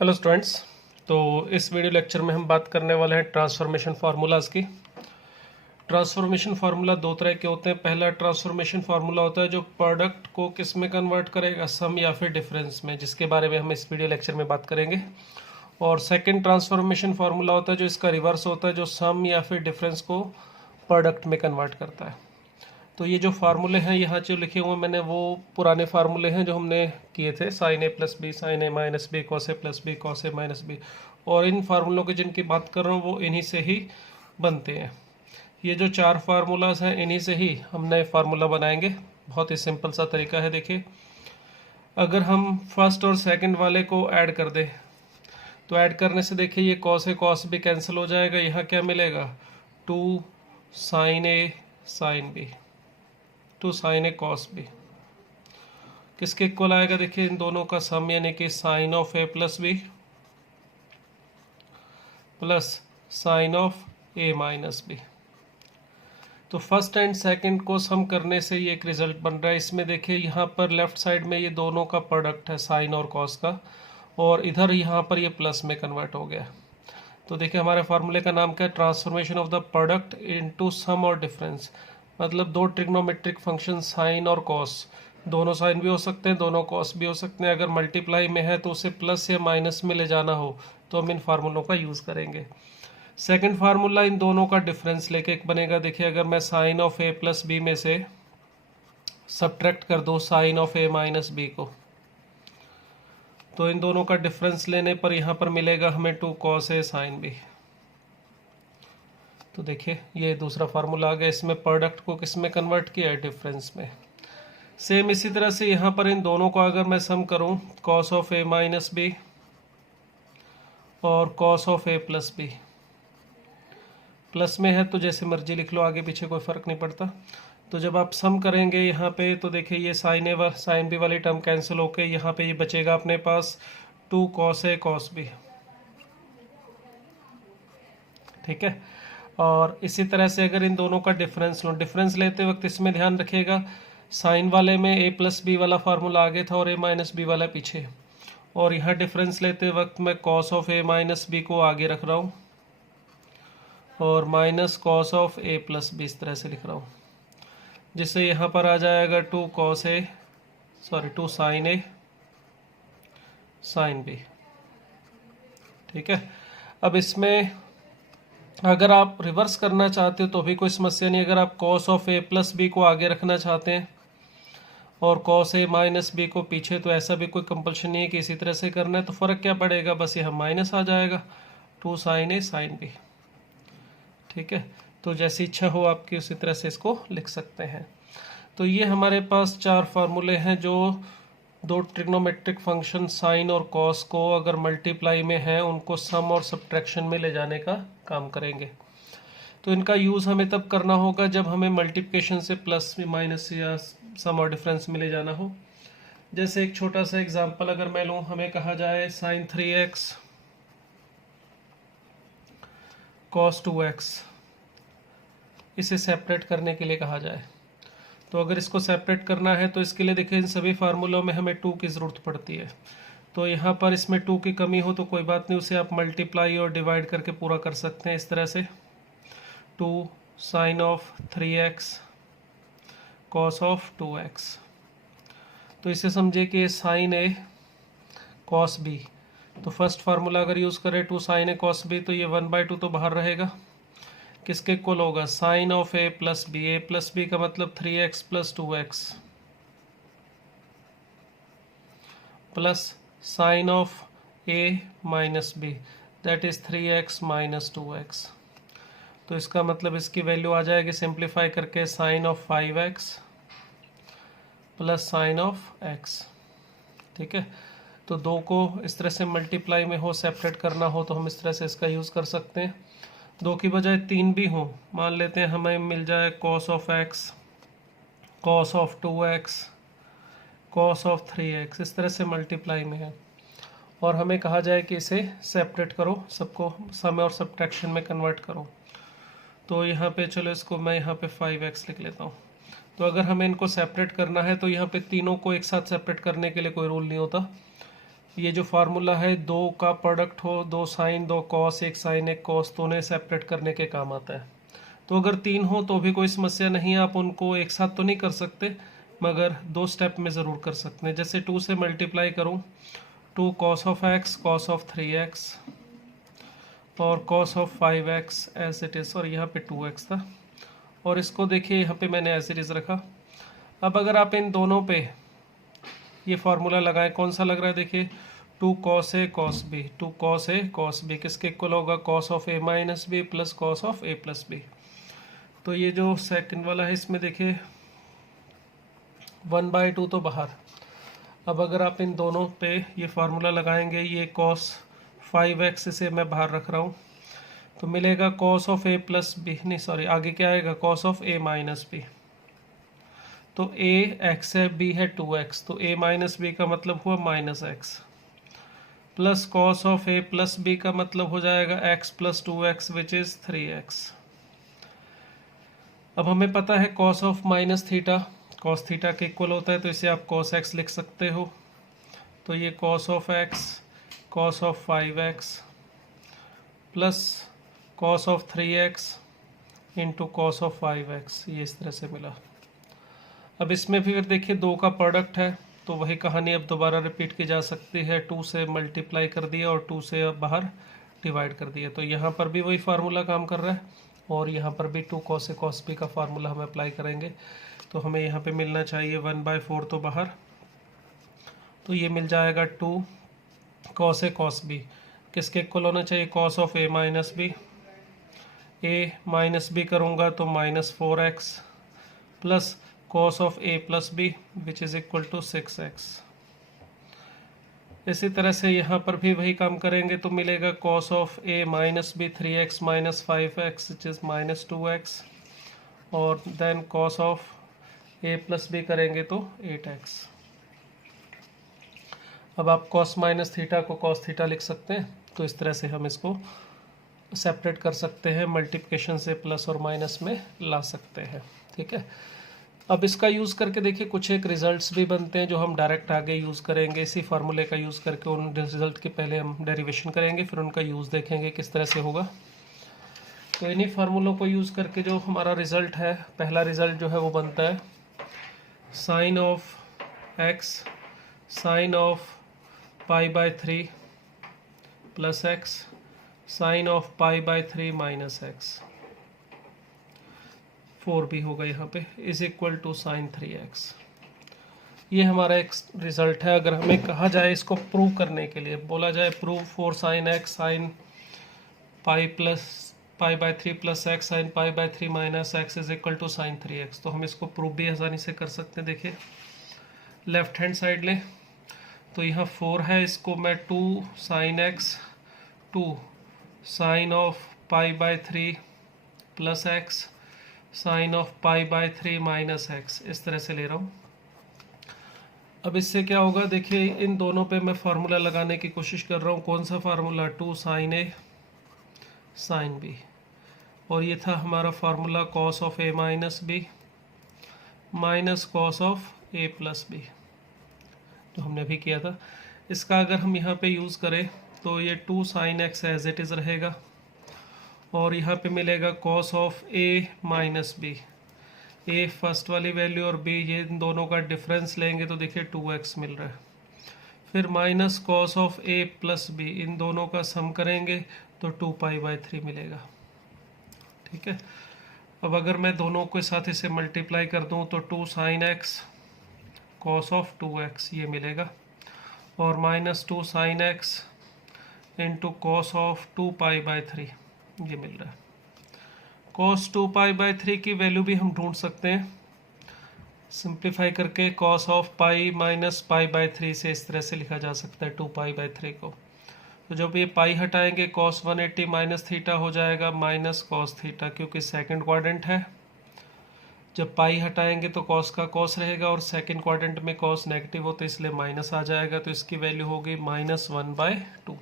Hello students. तो इस video lecture में हम बात करने वाले हैं ट्रांसफॉर्मेशन फार्मूलाज की। ट्रांसफॉर्मेशन फार्मूला दो तरह के होते हैं। पहला ट्रांसफॉर्मेशन फार्मूला होता है जो प्रोडक्ट को किस में कन्वर्ट करेगा, सम या फिर डिफरेंस में, जिसके बारे में हम इस वीडियो लेक्चर में बात करेंगे। और सेकंड ट्रांसफॉर्मेशन फार्मूला होता है जो इसका रिवर्स होता है, जो सम या फिर डिफरेंस को प्रोडक्ट में कन्वर्ट करता है। तो ये जो फार्मूले हैं यहाँ जो लिखे हुए मैंने, वो पुराने फार्मूले हैं जो हमने किए थे, sign A plus B, sign A minus B, cos A plus B, cos A minus B. और इन फार्मूलों की जिनकी बात कर रहा हूँ वो इन्हीं से ही बनते हैं। ये जो चार फार्मूलाज हैं इन्हीं से ही हम नए फार्मूला बनाएंगे। बहुत ही सिंपल सा तरीका है। देखिए, अगर हम फर्स्ट और सेकंड वाले को ऐड कर दें तो ऐड करने से देखिए ये cos A cos B cancel हो जाएगा। यहाँ क्या मिलेगा, two sine A sine B, two sine A cos B. किसके इक्वल आएगा, देखिए इन दोनों का सम, यानी कि sine of A plus B plus sine of A minus B. तो फर्स्ट एंड सेकंड को सम करने से ये एक रिजल्ट बन रहा है। इसमें देखिए यहाँ पर लेफ्ट साइड में ये दोनों का प्रोडक्ट है, साइन और कॉस का, और इधर यहाँ पर ये प्लस में कन्वर्ट हो गया। तो देखिए हमारे फार्मूले का नाम क्या है, transformation of the product into sum और डिफरेंस। मतलब दो ट्रिग्नोमेट्रिक फंक्शन साइन और कॉस, दोनों साइन भी हो सकते हैं, दोनों कॉस भी हो सकते हैं। अगर मल्टीप्लाई में है तो उसे प्लस या माइनस में ले जाना हो तो हम इन फार्मूलों का यूज़ करेंगे। सेकंड फार्मूला इन दोनों का डिफरेंस लेके एक बनेगा। देखिए अगर मैं sine of A plus B में से सब्ट्रैक्ट कर दूँ sine of A minus B को, तो इन दोनों का डिफरेंस लेने पर यहाँ पर मिलेगा हमें two cos A sine B. तो देखिए ये दूसरा फार्मूला आ गया। इसमें प्रोडक्ट को किस में कन्वर्ट किया है, डिफरेंस में। सेम इसी तरह से यहाँ पर इन दोनों को अगर मैं सम करूँ, cos of A minus B और cos of A plus B, plus में है तो जैसे मर्जी लिख लो, आगे पीछे कोई फ़र्क नहीं पड़ता। तो जब आप सम करेंगे यहाँ पे तो देखिए ये साइन बी वाली टर्म कैंसिल होके यहाँ पे ये बचेगा अपने पास two cos A cos B. ठीक है। और इसी तरह से अगर इन दोनों का डिफरेंस लो, डिफरेंस लेते वक्त इसमें ध्यान रखिएगा साइन वाले में ए प्लस बी वाला फार्मूला आगे था और ए माइनस बी वाला पीछे, और यहाँ डिफरेंस लेते वक्त मैं cos of A minus B को आगे रख रहा हूँ और minus cos of A plus B इस तरह से लिख रहा हूँ, जिससे यहाँ पर आ जाएगा two sine A sine B. ठीक है। अब इसमें अगर आप रिवर्स करना चाहते हो तो भी कोई समस्या नहीं। अगर आप cos of A plus B को आगे रखना चाहते हैं और कॉस ए माइनस बी को पीछे, तो ऐसा भी कोई कंपल्शन नहीं है कि इसी तरह से करना है। तो फ़र्क क्या पड़ेगा, बस यहाँ माइनस आ जाएगा, two sine A sine B. ठीक है। तो जैसी इच्छा हो आपकी उसी तरह से इसको लिख सकते हैं। तो ये हमारे पास चार फार्मूले हैं जो दो ट्रिग्नोमेट्रिक फंक्शन साइन और कॉस को अगर मल्टीप्लाई में है उनको सम और सब्ट्रैक्शन में ले जाने का काम करेंगे। तो इनका यूज़ हमें तब करना होगा जब हमें मल्टीप्लिकेशन से प्लस माइनस या सम और डिफरेंस में ले जाना हो। जैसे एक छोटा सा एग्जांपल अगर मैं लूँ, हमें कहा जाए साइन 3x कॉस 2x, इसे सेपरेट करने के लिए कहा जाए, तो अगर इसको सेपरेट करना है तो इसके लिए देखिए इन सभी फार्मूलों में हमें 2 की ज़रूरत पड़ती है। तो यहाँ पर इसमें 2 की कमी हो तो कोई बात नहीं, उसे आप मल्टीप्लाई और डिवाइड करके पूरा कर सकते हैं इस तरह से, 2 sine of 3x cos of 2x। तो इसे समझिए कि साइन ए कॉस बी, तो फर्स्ट फार्मूला अगर यूज़ करें two sine A cos B तो ये 1/2 तो बाहर रहेगा। किसके इक्वल होगा, sine of A plus B का मतलब 3x plus 2x plus sine of A minus B, that is 3x minus 2x। तो इसका मतलब इसकी वैल्यू आ जाएगी सिंप्लीफाई करके sine of 5x plus sine of x। ठीक है। तो दो को इस तरह से मल्टीप्लाई में हो, सेपरेट करना हो तो हम इस तरह से इसका यूज़ कर सकते हैं। दो की बजाय 3 भी हों, मान लेते हैं हमें मिल जाए cos of x, cos of 2x, cos of 3x, इस तरह से मल्टीप्लाई में है, और हमें कहा जाए कि इसे सेपरेट करो, सबको सम और सब्ट्रैक्शन में कन्वर्ट करो। तो यहाँ पे चलो इसको मैं यहाँ पे 5x लिख लेता हूँ। तो अगर हमें इनको सेपरेट करना है तो यहाँ पे तीनों को एक साथ सेपरेट करने के लिए कोई रूल नहीं होता। ये जो फार्मूला है दो का प्रोडक्ट हो, दो साइन दो कॉस, एक साइन एक कॉस, तो उन्हें सेपरेट करने के काम आता है। तो अगर 3 हो तो भी कोई समस्या नहीं है, आप उनको एक साथ तो नहीं कर सकते मगर 2 स्टेप में ज़रूर कर सकते हैं। जैसे 2 से मल्टीप्लाई करूँ, 2 cos of x cos of 3x और cos of 5x as it is, और यहाँ पे 2x था, और इसको देखिए यहाँ पे मैंने एज इट इज़ रखा। अब अगर आप इन दोनों पे ये फार्मूला लगाएं, कौन सा लग रहा है देखिए, 2 cos a cos b, 2 cos a cos b किसके इक्वल होगा, cos of a minus B plus cos of a plus B. तो ये जो सेकंड वाला है इसमें देखिए 1/2 तो बाहर। अब अगर आप इन दोनों पे ये फार्मूला लगाएंगे, ये cos 5x इसे मैं बाहर रख रहा हूँ, तो मिलेगा cos of a plus B, नहीं सॉरी आगे क्या आएगा, cos of a minus B. तो a x है, b है 2x, तो a माइनस बी का मतलब हुआ minus x, plus cos of a plus b का मतलब हो जाएगा x plus 2x which is 3x। अब हमें पता है cos of minus theta cos theta के इक्वल होता है, तो इसे आप cos x लिख सकते हो। तो ये cos of x cos of 5x plus cos of 3x into cos of 5x, ये इस तरह से मिला। अब इसमें फिर देखिए 2 का प्रोडक्ट है, तो वही कहानी अब दोबारा रिपीट की जा सकती है। 2 से मल्टीप्लाई कर दिया और 2 से अब बाहर डिवाइड कर दिया, तो यहाँ पर भी वही फार्मूला काम कर रहा है, और यहाँ पर भी 2 cos a cos b का फार्मूला हम अप्लाई करेंगे। तो हमें यहाँ पे मिलना चाहिए 1/4 तो बाहर, तो ये मिल जाएगा 2 cos a cos b किसके इक्वल होना चाहिए, cos of a minus B, a minus B करूँगा तो minus 4x plus cos of a plus B which is equal to 6x। इसी तरह से यहाँ पर भी वही काम करेंगे, तो मिलेगा cos of a minus B 3x minus 5x which is minus 2x, और then cos of a plus B करेंगे तो 8x। अब आप cos माइनस थीटा को cos थीटा लिख सकते हैं, तो इस तरह से हम इसको सेपरेट कर सकते हैं, मल्टीप्लिकेशन से प्लस और माइनस में ला सकते हैं। ठीक है, अब इसका यूज़ करके देखिए कुछ एक रिजल्ट्स भी बनते हैं जो हम डायरेक्ट आगे यूज़ करेंगे। इसी फार्मूले का यूज़ करके उन रिजल्ट के पहले हम डेरिवेशन करेंगे, फिर उनका यूज़ देखेंगे किस तरह से होगा। तो इन्हीं फार्मूलों को यूज़ करके जो हमारा रिज़ल्ट है, पहला रिज़ल्ट जो है वो बनता है sine of x sine of π/3 plus x sine of π/3 minus x, 4 भी होगा यहाँ पे, is equal to sine 3x। ये हमारा एक रिजल्ट है। अगर हमें कहा जाए इसको प्रूव करने के लिए, बोला जाए prove for sine x sine π/3 plus x sine π/3 minus x is equal to sine 3x, तो हम इसको प्रूव भी आसानी से कर सकते हैं। देखिए लेफ्ट हैंड साइड लें, तो यहाँ 4 है, इसको मैं 2 sine x 2 sine of π/3 plus x sine of π/3 minus x, इस तरह से ले रहा हूँ। अब इससे क्या होगा, देखिए इन दोनों पे मैं फार्मूला लगाने की कोशिश कर रहा हूँ। कौन सा formula, 2 sine a sine b, और ये था हमारा formula cos of a minus B minus cos of a plus B, जो हमने अभी किया था। इसका अगर हम यहाँ पे यूज़ करें तो ये 2 sine x as it is रहेगा, और यहाँ पे मिलेगा cos of a minus B, a first वाली वैल्यू और b ये इन दोनों का डिफरेंस लेंगे तो देखिए 2x मिल रहा है। फिर minus cos of a plus b, इन दोनों का सम करेंगे तो 2π/3 मिलेगा। ठीक है, अब अगर मैं दोनों के साथ इसे मल्टीप्लाई कर दूं तो 2 sine x cos of 2x ये मिलेगा, और minus 2 sine x into cos of 2π/3 ये मिल रहा है। cos 2π/3 की वैल्यू भी हम ढूंढ सकते हैं सिंप्लीफाई करके, cos ऑफ पाई माइनस π/3 से इस तरह से लिखा जा सकता है 2π/3 को। तो जब ये पाई हटाएंगे cos 180 माइनस थीटा हो जाएगा माइनस cos थीटा, क्योंकि सेकंड क्वाड्रेंट है। जब पाई हटाएंगे तो cos का cos रहेगा, और सेकंड क्वाड्रेंट में cos नेगेटिव हो तो इसलिए माइनस आ जाएगा, तो इसकी वैल्यू होगी -1/2।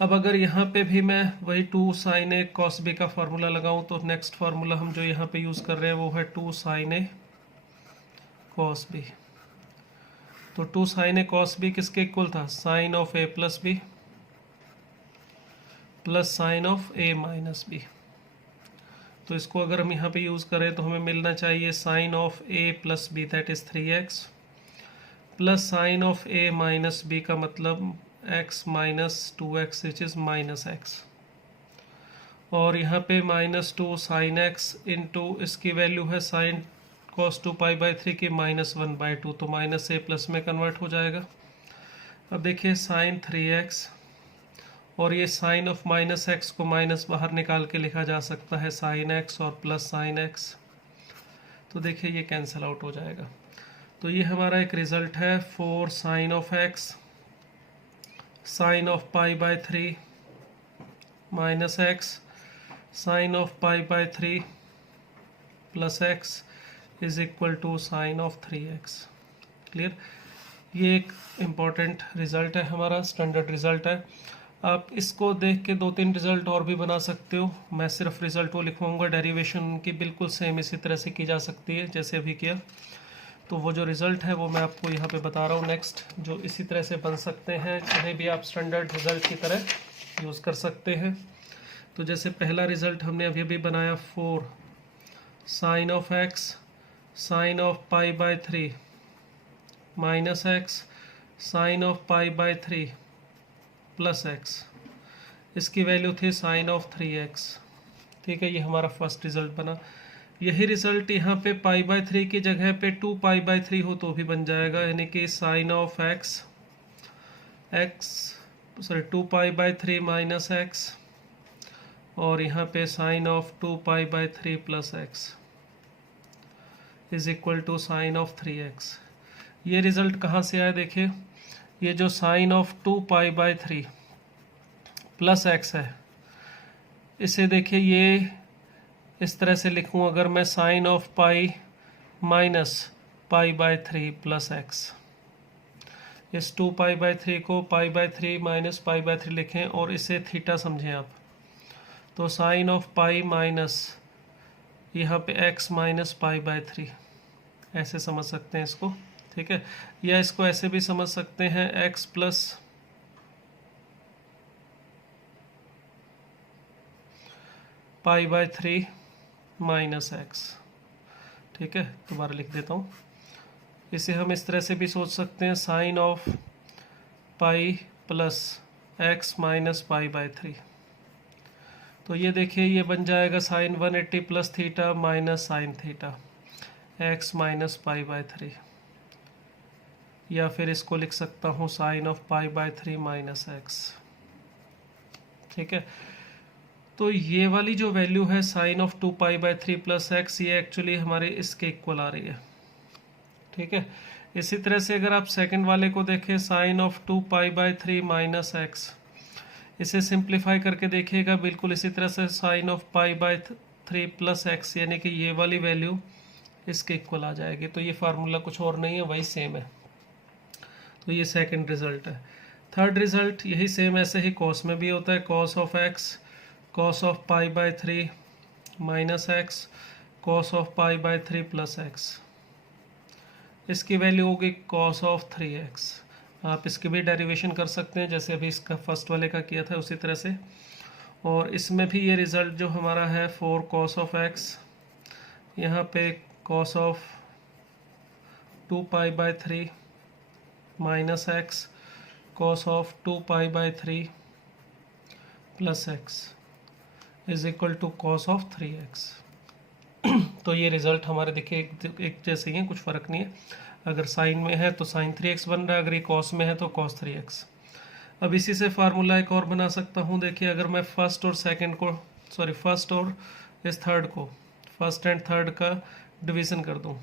अब अगर यहाँ पे भी मैं वही 2 साइन a cos b का फार्मूला लगाऊं तो नेक्स्ट फार्मूला हम जो यहाँ पे यूज़ कर रहे हैं वो है 2 साइन a cos b। तो 2 साइन ए कॉस बी किसके इक्वल था, sine of A plus B plus sine of A minus B. तो इसको अगर हम यहाँ पे यूज़ करें तो हमें मिलना चाहिए sine of A plus B that is 3x plus sine of A minus B का मतलब x minus 2x which is minus x, और यहाँ पे माइनस 2 साइन एक्स इंटू इसकी वैल्यू है साइन कॉस 2π/3 की -1/2, तो माइनस ए प्लस में कन्वर्ट हो जाएगा। अब देखिए साइन 3x और ये साइन ऑफ माइनस एक्स को माइनस बाहर निकाल के लिखा जा सकता है साइन एक्स और प्लस साइन एक्स, तो देखिए ये कैंसिल आउट हो जाएगा। तो ये हमारा एक रिजल्ट है 4 sine of x sine of π/3 minus x sine of π/3 plus x is equal to sine of 3x। Clear, ये एक इम्पॉर्टेंट रिजल्ट है, हमारा स्टैंडर्ड रिजल्ट है। आप इसको देख के 2-3 रिजल्ट और भी बना सकते हो, मैं सिर्फ रिजल्ट वो लिखवाऊंगा, डेरिवेशन की बिल्कुल सेम इसी तरह से की जा सकती है जैसे अभी किया। तो वो जो रिज़ल्ट है वो मैं आपको यहाँ पे बता रहा हूँ नेक्स्ट, जो इसी तरह से बन सकते हैं, चाहे भी आप स्टैंडर्ड रिजल्ट की तरह यूज़ कर सकते हैं। तो जैसे पहला रिज़ल्ट हमने अभी अभी बनाया 4 sine of x sine of π/3 minus x sine of π/3 plus x, इसकी वैल्यू थी साइन ऑफ 3x। ठीक है, ये हमारा फर्स्ट रिजल्ट बना। यही रिजल्ट यहाँ पे π/3 की जगह पे 2π/3 हो तो भी बन जाएगा, यानी कि sine of x 2π/3 minus x और यहाँ पे sine of 2π/3 plus x is equal to sine of 3x। ये रिजल्ट कहाँ से आया, देखिए ये जो साइन ऑफ 2π/3 प्लस एक्स है, इसे देखिए ये इस तरह से लिखूँ, अगर मैं sine of pi minus π/3 plus x, इस 2π/3 को π/3 माइनस π/3 लिखें और इसे थीटा समझें आप, तो साइन ऑफ पाई माइनस यहाँ पे x माइनस π/3 ऐसे समझ सकते हैं इसको। ठीक है, या इसको ऐसे भी समझ सकते हैं x प्लस π/3 माइनस एक्स। ठीक है, दोबारा लिख देता हूँ, इसे हम इस तरह से भी सोच सकते हैं sine of pi plus x minus π/3। तो ये देखिए ये बन जाएगा sine 180 plus theta minus sine theta x minus π/3, या फिर इसको लिख सकता हूँ साइन ऑफ π/3 माइनस एक्स। ठीक है, तो ये वाली जो वैल्यू है साइन ऑफ 2π/3 प्लस एक्स, ये एक्चुअली हमारे इसके इक्वल आ रही है। ठीक है, इसी तरह से अगर आप सेकंड वाले को देखें साइन ऑफ 2π/3 माइनस एक्स, इसे सिंप्लीफाई करके देखिएगा बिल्कुल इसी तरह से साइन ऑफ π/3 प्लस एक्स, यानी कि ये वाली वैल्यू इसके इक्वल आ जाएगी। तो ये फार्मूला कुछ और नहीं है, वही सेम है। तो ये सेकंड रिजल्ट है। थर्ड रिजल्ट यही सेम ऐसे ही कॉस में भी होता है, cos of x cos of π/3 minus x cos of π/3 plus x, इसकी वैल्यू होगी कॉस ऑफ 3x। आप इसकी भी डेरिवेशन कर सकते हैं जैसे अभी इसका फर्स्ट वाले का किया था उसी तरह से। और इसमें भी ये रिज़ल्ट जो हमारा है 4 कॉस ऑफ एक्स, यहाँ पे cos of 2π/3 minus x cos of 2π/3 plus x is equal to cos of 3x। तो ये रिज़ल्ट हमारे देखिए एक जैसे ही हैं, कुछ फ़र्क नहीं है। अगर साइन में है तो साइन 3x बन रहा है, अगर ये कॉस में है तो कॉस 3x। अब इसी से फार्मूला एक और बना सकता हूँ। देखिए अगर मैं फर्स्ट और इस थर्ड को फर्स्ट एंड थर्ड का डिवीज़न कर दूँ,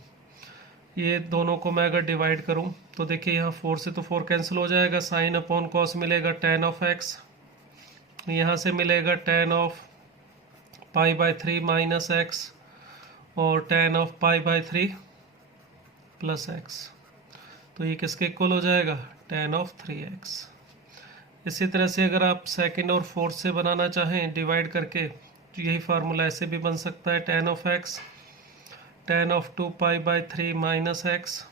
ये दोनों को मैं अगर डिवाइड करूँ तो देखिए यहाँ 4 से तो 4 कैंसिल हो जाएगा, साइन अपॉन कॉस मिलेगा tan ऑफ x, यहाँ से मिलेगा tan ऑफ π/3 माइनस एक्स और tan ऑफ π/3 प्लस एक्स। तो ये किसके इक्वल हो जाएगा, tan ऑफ 3x। इसी तरह से अगर आप सेकंड और फोर्थ से बनाना चाहें डिवाइड करके, तो यही फार्मूला ऐसे भी बन सकता है, tan of x tan of 2π/3 minus x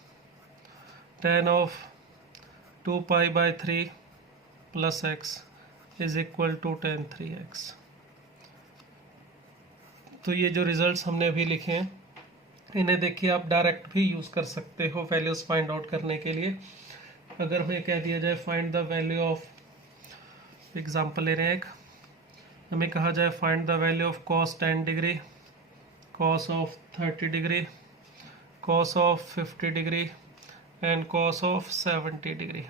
tan of 2π/3 plus x is equal to tan 3x। तो ये जो रिजल्ट्स हमने अभी लिखे हैं इन्हें देखिए आप डायरेक्ट भी यूज़ कर सकते हो वैल्यूज़ फाइंड आउट करने के लिए। अगर हमें कह दिया जाए find the value of, example ले रहे हैं एक, हमें कहा जाए find the value of cos 10 degree, cos of 30 degree, cos of 50 degree and cos of 70 degree.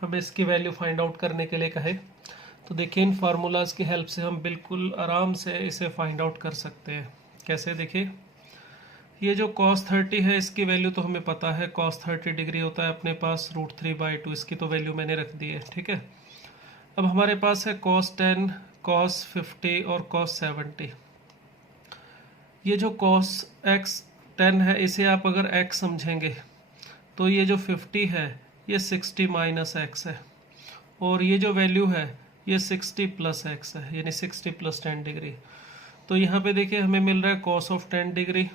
हमें इसकी वैल्यू फाइंड आउट करने के लिए कहे तो देखिए इन फार्मूलाज की हेल्प से हम बिल्कुल आराम से इसे फाइंड आउट कर सकते हैं। कैसे? देखिए ये जो cos 30 है इसकी वैल्यू तो हमें पता है, cos 30 डिग्री होता है अपने पास √3/2, इसकी तो वैल्यू मैंने रख दी है, ठीक है। अब हमारे पास है cos 10, cos 50 और cos 70। ये जो cos x 10 है इसे आप अगर x समझेंगे तो ये जो 50 है ये 60 माइनस x है, और ये जो वैल्यू है ये 60 प्लस x है, यानी 60 प्लस 10 डिग्री। तो यहाँ पे देखिए हमें मिल रहा है cos of 10 degree,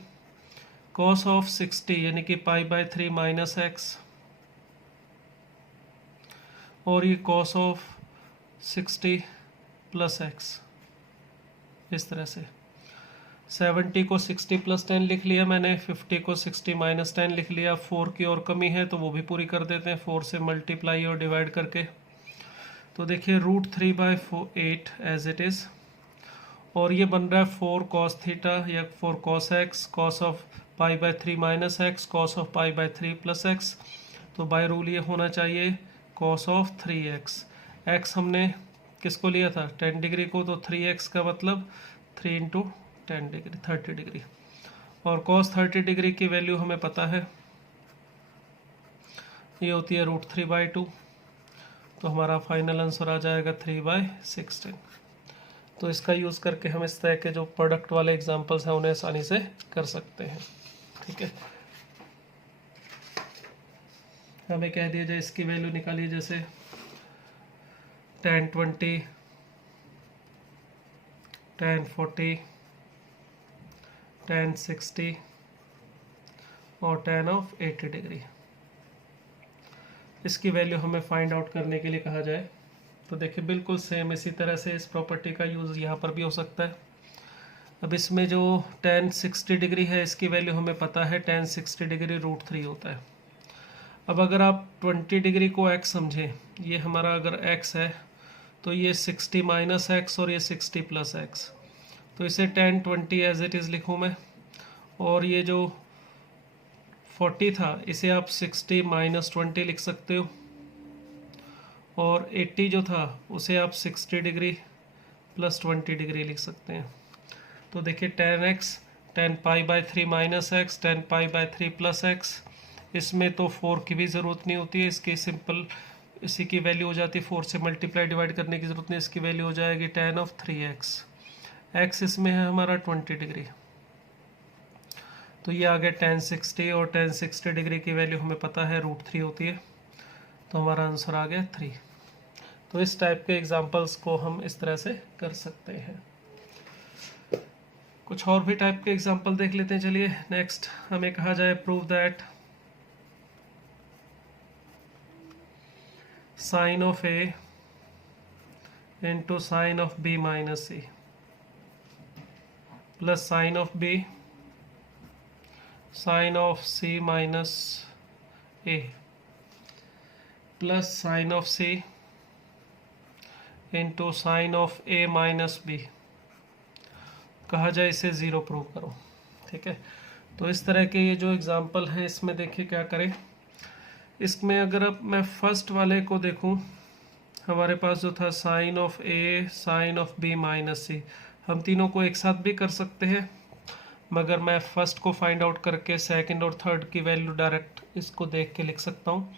cos of 60 यानी कि π/3 माइनस x, और ये cos ऑफ 60 प्लस x। इस तरह से 70 को 60 प्लस 10 लिख लिया मैंने, 50 को 60 माइनस 10 लिख लिया। 4 की और कमी है तो वो भी पूरी कर देते हैं 4 से मल्टीप्लाई और डिवाइड करके। तो देखिए √3/8 एज इट इज़, और ये बन रहा है 4 cos थीटा या 4 cos x, cos of π/3 minus x, cos of π/3 plus x। तो बाय रूल ये होना चाहिए cos ऑफ 3x। x हमने किसको लिया था? 10 डिग्री को, तो 3x का मतलब 3 इंटू 10 डिग्री 30 डिग्री, और cos 30 डिग्री की वैल्यू हमें पता है ये होती है √3/2। तो हमारा फाइनल आंसर आ जाएगा 3/16। तो इसका यूज़ करके हम इस तरह के जो प्रोडक्ट वाले एग्जांपल्स हैं उन्हें आसानी से कर सकते हैं, ठीक है। हमें कह दिया जाए इसकी वैल्यू निकालिए, जैसे tan 20, tan 40, tan 60 और tan ऑफ 80 डिग्री। इसकी वैल्यू हमें फाइंड आउट करने के लिए कहा जाए तो देखिए बिल्कुल सेम इसी तरह से इस प्रॉपर्टी का यूज़ यहाँ पर भी हो सकता है। अब इसमें जो tan 60 डिग्री है इसकी वैल्यू हमें पता है, tan 60 डिग्री √3 होता है। अब अगर आप 20 डिग्री को x समझें, ये हमारा अगर x है तो ये 60 माइनस x और ये 60 प्लस x, तो इसे tan 20 एज इट इज़ लिखूँ मैं, और ये जो 40 था इसे आप 60 माइनस 20 लिख सकते हो, और 80 जो था उसे आप 60 डिग्री प्लस 20 डिग्री लिख सकते हैं। तो देखिए tan x, tan π/3 minus x, tan π/3 plus x, इसमें तो 4 की भी ज़रूरत नहीं होती है, इसकी सिंपल इसी की वैल्यू हो जाती है, 4 से मल्टीप्लाई डिवाइड करने की ज़रूरत नहीं, इसकी वैल्यू हो जाएगी tan ऑफ 3x। x इसमें है हमारा 20 डिग्री, तो ये आ गया tan 60, और tan 60 डिग्री की वैल्यू हमें पता है √3 होती है, तो हमारा आंसर आ गया 3। तो इस टाइप के एग्जांपल्स को हम इस तरह से कर सकते हैं। कुछ और भी टाइप के एग्जांपल देख लेते हैं। चलिए नेक्स्ट हमें कहा जाए prove that sine of a into sine of b minus c plus sine of b sine of c minus a plus sine of c into sine of a minus b। कहा जाए इसे zero prove करो, ठीक है। तो इस तरह के ये जो एग्जांपल है इसमें देखिए क्या करें। इसमें अगर अब मैं फर्स्ट वाले को देखूं, हमारे पास जो था sine of a sine of b minus c, हम तीनों को एक साथ भी कर सकते हैं, मगर मैं फर्स्ट को फाइंड आउट करके सेकंड और थर्ड की वैल्यू डायरेक्ट इसको देख के लिख सकता हूँ,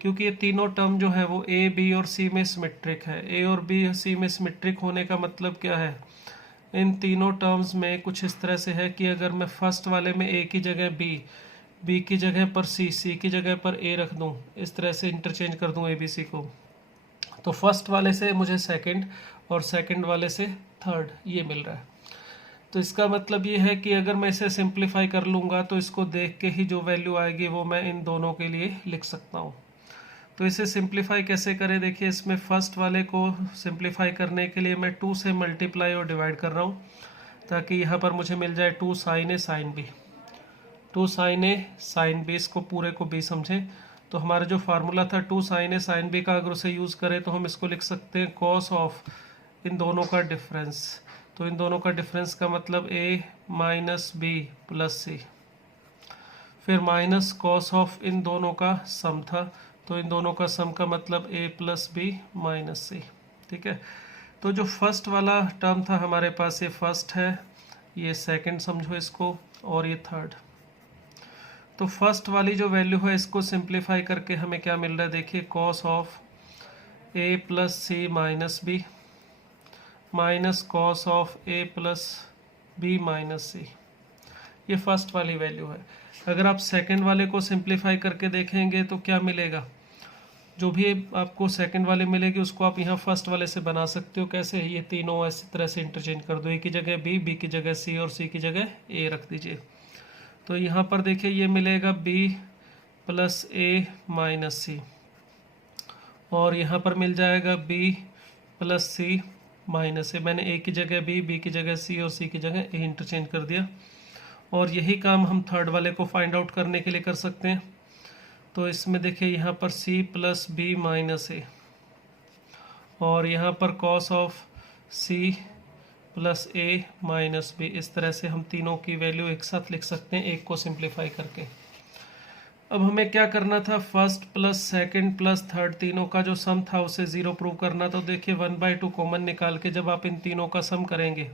क्योंकि ये तीनों टर्म जो है वो a b और c में सिमेट्रिक है। a और b c में सिमेट्रिक होने का मतलब क्या है, इन तीनों टर्म्स में कुछ इस तरह से है कि अगर मैं फर्स्ट वाले में a की जगह b की जगह पर c की जगह पर a रख दूं, इस तरह से इंटरचेंज कर दूं a b c को, तो फर्स्ट वाले से मुझे सेकंड और सेकंड वाले से थर्ड ये मिल रहा है। तो इसका मतलब ये है कि अगर मैं इसे सिंप्लीफाई कर लूँगा तो इसको देख के ही जो वैल्यू आएगी वो मैं इन दोनों के लिए लिख सकता हूँ। तो इसे सिंप्लीफाई कैसे करें, देखिए इसमें फर्स्ट वाले को सिंप्लीफाई करने के लिए मैं 2 से मल्टीप्लाई और डिवाइड कर रहा हूँ, ताकि यहाँ पर मुझे मिल जाए 2 sin a sin b, 2 sin a sin b, इसको पूरे को b समझें। तो हमारा जो फार्मूला था 2 sin a sin b का, अगर उसे यूज़ करें तो हम इसको लिख सकते हैं cos ऑफ इन दोनों का डिफरेंस। तो इन दोनों का डिफरेंस का मतलब a माइनस बी प्लस सी, फिर माइनस कॉस ऑफ इन दोनों का सम था, तो इन दोनों का सम का मतलब a प्लस बी माइनस सी। ठीक है, तो जो फर्स्ट वाला टर्म था हमारे पास, ये फर्स्ट है, ये सेकंड समझो इसको, और ये थर्ड। तो फर्स्ट वाली जो वैल्यू है इसको सिंप्लीफाई करके हमें क्या मिल रहा है, देखिए cos of a plus C minus B minus cos of a plus B minus c, ये फर्स्ट वाली वैल्यू है। अगर आप सेकंड वाले को सिंप्लीफाई करके देखेंगे तो क्या मिलेगा, जो भी आपको सेकंड वाले मिलेगी उसको आप यहाँ फर्स्ट वाले से बना सकते हो। कैसे, ये तीनों इस तरह से इंटरचेंज कर दो, ए की जगह बी, बी की जगह सी और सी की जगह ए रख दीजिए। तो यहाँ पर देखिए ये मिलेगा बी प्लस ए माइनस सी, और यहाँ पर मिल जाएगा बी प्लस सी माइनस ए। मैंने ए की जगह बी, बी की जगह सी और सी की जगह ए इंटरचेंज कर दिया। और यही काम हम थर्ड वाले को फाइंड आउट करने के लिए कर सकते हैं। तो इसमें देखिए यहाँ पर c plus B minus A, और यहाँ पर cos of c plus A minus B, इस तरह से हम तीनों की वैल्यू एक साथ लिख सकते हैं, एक को सिंप्लीफाई करके। अब हमें क्या करना था, first plus second plus third तीनों का जो सम था उसे ज़ीरो प्रूव करना। तो देखिए 1/2 कॉमन निकाल के जब आप इन तीनों का सम करेंगे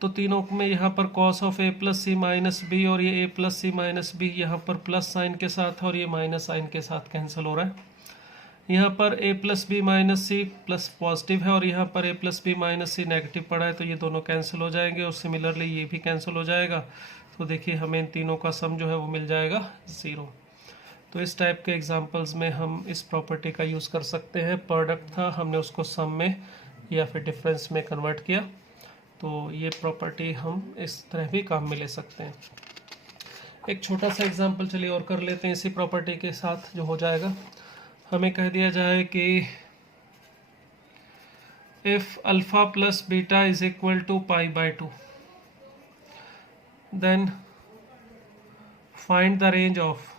तो तीनों में यहाँ पर cos of a plus C minus B, और ये a plus C minus B यहाँ पर प्लस साइन के साथ और ये माइनस साइन के साथ कैंसिल हो रहा है। यहाँ पर a plus B minus C plus positive है, और यहाँ पर a plus B minus C negative पड़ा है, तो ये दोनों कैंसिल हो जाएंगे, और सिमिलरली ये भी कैंसिल हो जाएगा। तो देखिए हमें इन तीनों का सम जो है वो मिल जाएगा 0। तो इस टाइप के एग्जाम्पल्स में हम इस प्रॉपर्टी का यूज़ कर सकते हैं। प्रोडक्ट था, हमने उसको सम में या फिर डिफरेंस में कन्वर्ट किया, तो ये प्रॉपर्टी हम इस तरह भी काम में ले सकते हैं। एक छोटा सा एग्जांपल चलिए और कर लेते हैं इसी प्रॉपर्टी के साथ, जो हो जाएगा। हमें कह दिया जाए कि if alpha plus beta is equal to π/2, then find the range of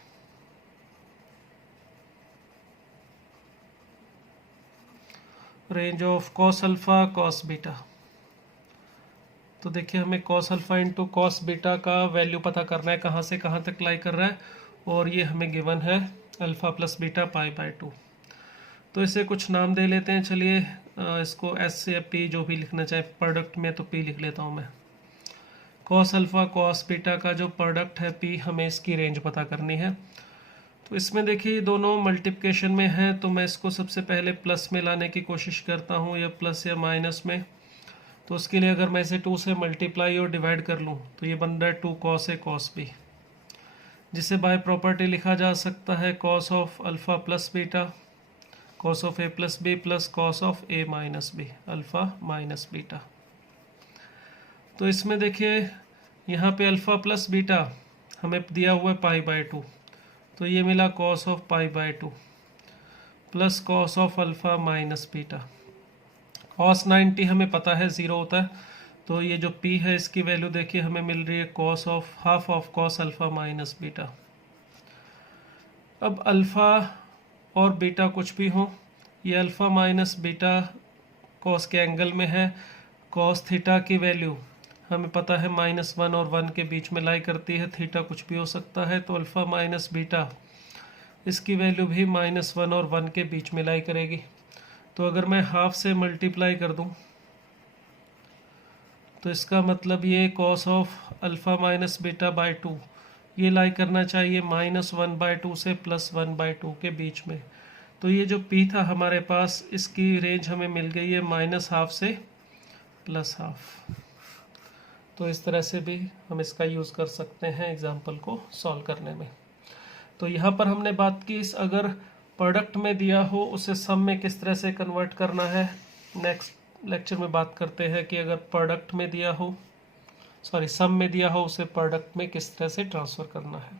cos alpha cos beta. तो देखिए हमें cos alpha into cos beta का वैल्यू पता करना है, कहाँ से कहाँ तक लाई कर रहा है, और ये हमें गिवन है अल्फा प्लस बीटा π/2। तो इसे कुछ नाम दे लेते हैं, चलिए इसको एस या पी जो भी लिखना चाहे, प्रोडक्ट में तो पी लिख लेता हूँ मैं। cos अल्फा cos बीटा का जो प्रोडक्ट है पी, हमें इसकी रेंज पता करनी है। तो इसमें देखिए दोनों मल्टीप्लिकेशन में है, तो मैं इसको सबसे पहले प्लस में लाने की कोशिश करता हूँ, या प्लस या माइनस में। तो उसके लिए अगर मैं इसे 2 से मल्टीप्लाई और डिवाइड कर लूँ तो ये बन रहा है 2 cos a cos b, जिसे बाय प्रॉपर्टी लिखा जा सकता है cos of alpha plus beta cos of a plus b plus cos of a minus b alpha minus beta. तो इसमें देखिए यहाँ पे अल्फ़ा प्लस बीटा हमें दिया हुआ है π/2, तो ये मिला cos of π/2 plus cos of alpha minus beta. cos 90 हमें पता है 0 होता है, तो ये जो p है इसकी वैल्यू देखिए हमें मिल रही है cos of half of cos alpha minus beta. अब अल्फ़ा और बीटा कुछ भी हो, ये अल्फ़ा माइनस बीटा cos के एंगल में है। cos थीटा की वैल्यू हमें पता है -1 और 1 के बीच में लाई करती है, थीटा कुछ भी हो सकता है, तो अल्फ़ा माइनस बीटा इसकी वैल्यू भी -1 और 1 के बीच में लाई करेगी। तो अगर मैं हाफ से मल्टीप्लाई कर दूं तो इसका मतलब ये cos of alpha minus beta by 2 ये लाई करना चाहिए -1/2 से +1/2 के बीच में। तो ये जो p था हमारे पास, इसकी रेंज हमें मिल गई है -1/2 से +1/2। तो इस तरह से भी हम इसका यूज़ कर सकते हैं एग्जाम्पल को सॉल्व करने में। तो यहाँ पर हमने बात की अगर प्रोडक्ट में दिया हो उसे सम में किस तरह से कन्वर्ट करना है। नेक्स्ट लेक्चर में बात करते हैं कि अगर प्रोडक्ट में दिया हो, सम में दिया हो, उसे प्रोडक्ट में किस तरह से ट्रांसफ़र करना है।